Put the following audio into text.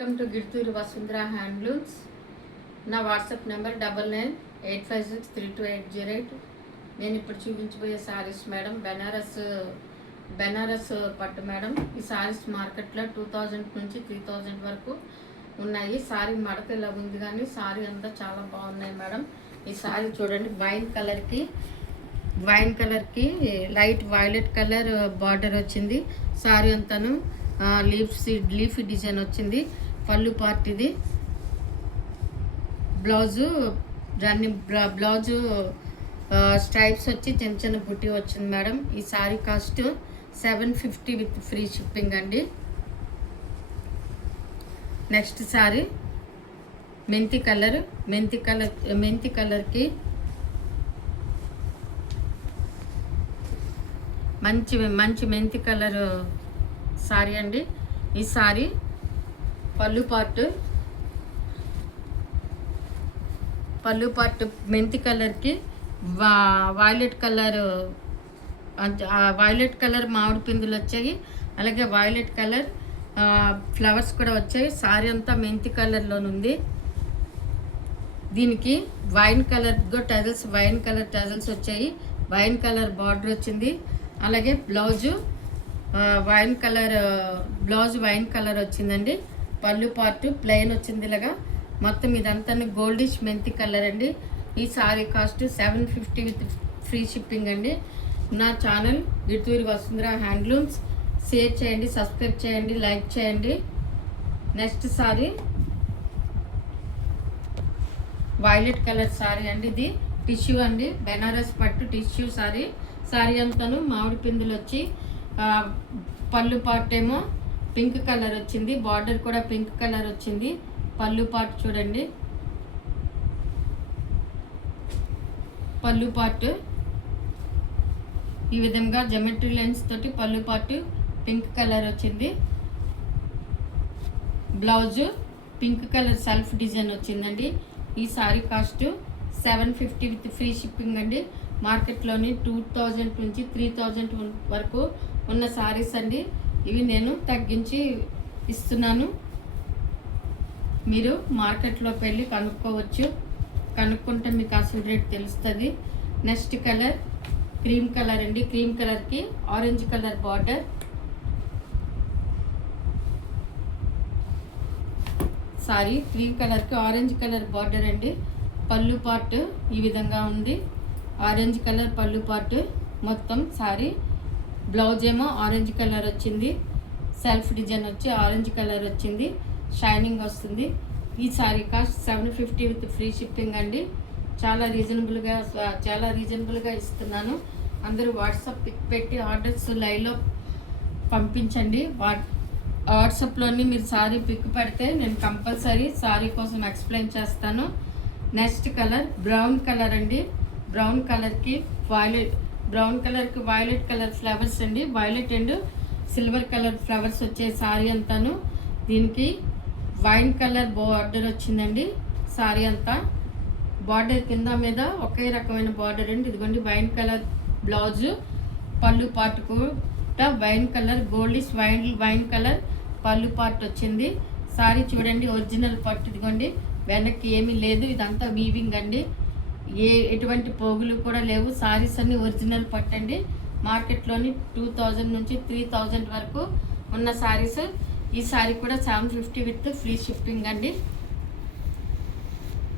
Welcome to Gidturu Vasundhara handlooms. నా WhatsApp number 9985632808. నేను ఇప్పుడు చూపించబోయే శారీస్ మేడం బెనారస్ పట్టు మేడం. ఈ శారీస్ మార్కెట్లో 2000 నుంచి 3000 వరకు ఉన్నాయి. శారీ మడత ఇలా ఉంది కానీ శారీ అంతా చాలా బాగున్నాయి మేడం. ఈ శారీ చూడండి, వైన్ కలర్కి లైట్ వైలెట్ కలర్ బార్డర్ వచ్చింది. శారీ అంతాను లీఫ్ డిజైన్ వచ్చింది. పళ్ళు పార్ట్ ఇది. బ్లౌజు స్ట్రైప్స్ వచ్చి చిన్న చిన్న బుట్టి వచ్చింది మేడం. ఈ sari cost 750 with free shipping అండి. నెక్స్ట్ శారీ మెంతి కలర్కి మంచి మెంతి కలర్ శారీ అండి. ఈ శారీ పళ్ళు పార్ట్ మెంతి కలర్కి వైలెట్ కలర్ మామిడి పిందులు వచ్చాయి. అలాగే వైలెట్ కలర్ ఫ్లవర్స్ కూడా వచ్చాయి. శారీ అంతా మెంతి కలర్లోనుంది. దీనికి వైన్ కలర్ టజల్స్ వచ్చాయి. వైన్ కలర్ బార్డర్ వచ్చింది. అలాగే బ్లౌజ్ వైన్ కలర్ వచ్చిందండి. పళ్ళు పార్ట్ ప్లెయిన్ వచ్చింది. ఇలాగా మొత్తం ఇదంతా గోల్డిష్ మెంతి కలర్ అండి. ఈ sorry cost 750 with free shipping అండి. నా ఛానల్ గిడ్తూరి వసుంధర హ్యాండ్లూమ్స్ షేర్ చేయండి, సబ్స్క్రైబ్ చేయండి, లైక్ చేయండి. Next sorry violet colour sorry అండి. ఇది టిష్యూ అండి, బెనారస్ పట్టు టిష్యూ సారీ. సారీ అంతాను మామిడి పిందులు వచ్చి పళ్ళు పార్ట్ ఏమో పింక్ కలర్ వచ్చింది. బార్డర్ కూడా పింక్ కలర్ వచ్చింది. పళ్ళు పార్ట్ చూడండి, పళ్ళు పార్ట్ ఈ విధంగా జమెట్రీ లైన్స్ తోటి పళ్ళు పార్ట్ పింక్ కలర్ వచ్చింది. Blouse pink colour self design వచ్చిందండి. ఈ sorry cost 750 with free shipping అండి. మార్కెట్లోని 2000 నుంచి 3000 వరకు ఉన్న సారీస్ అండి. ఇవి నేను తగ్గించి ఇస్తున్నాను. మీరు మార్కెట్లోకి వెళ్ళి కనుక్కుంటే మీకు అసలు రేట్ తెలుస్తుంది. నెక్స్ట్ కలర్ క్రీమ్ కలర్ అండి. క్రీమ్ కలర్కి ఆరెంజ్ కలర్ బార్డర్. క్రీమ్ కలర్కి ఆరెంజ్ కలర్ బార్డర్ అండి. పళ్ళు పార్ట్ ఈ విధంగా ఉంది. ఆరెంజ్ కలర్ పళ్ళు పార్ట్ మొత్తం సారీ. బ్లౌజ్ ఏమో ఆరెంజ్ కలర్ వచ్చింది. సెల్ఫ్ డిజైన్ వచ్చి ఆరెంజ్ కలర్ వచ్చింది. షైనింగ్ వస్తుంది. ఈ sorry cost 750 with free shipping అండి. చాలా రీజనబుల్గా ఇస్తున్నాను. అందరూ వాట్సాప్ పిక్ పెట్టి ఆర్డర్స్ లైవ్లో పంపించండి. వాట్సాప్లోని మీరు సారీ పిక్ పెడితే నేను కంపల్సరీ సారీ కోసం ఎక్స్ప్లెయిన్ చేస్తాను. నెక్స్ట్ కలర్ బ్రౌన్ కలర్ అండి. బ్రౌన్ కలర్కి వైలెట్ కలర్ ఫ్లవర్స్ అండి. Violet and silver colour flowers వచ్చే సారీ అంతాను. దీనికి వైన్ కలర్ బార్డర్ వచ్చిందండి. సారీ అంతా బార్డర్ కింద మీద ఒకే రకమైన బార్డర్ అండి. ఇదిగోండి వైన్ కలర్ బ్లౌజ్. పళ్ళు పార్ట్ కూడా wine colour goldish wine colour పళ్ళు పార్ట్ వచ్చింది. సారీ చూడండి, ఒరిజినల్ పట్టు. ఇదిగోండి వెనక్కి ఏమీ లేదు. ఇదంతా వీవింగ్ అండి. ఎటువంటి పోగులు కూడా లేవు. సారీస్ అన్ని ఒరిజినల్ పట్టండి. మార్కెట్లోని 2000 నుంచి 3000 వరకు ఉన్న సారీస్. ఈ సారీ కూడా 750 విత్ ఫ్రీ షిప్పింగ్ అండి.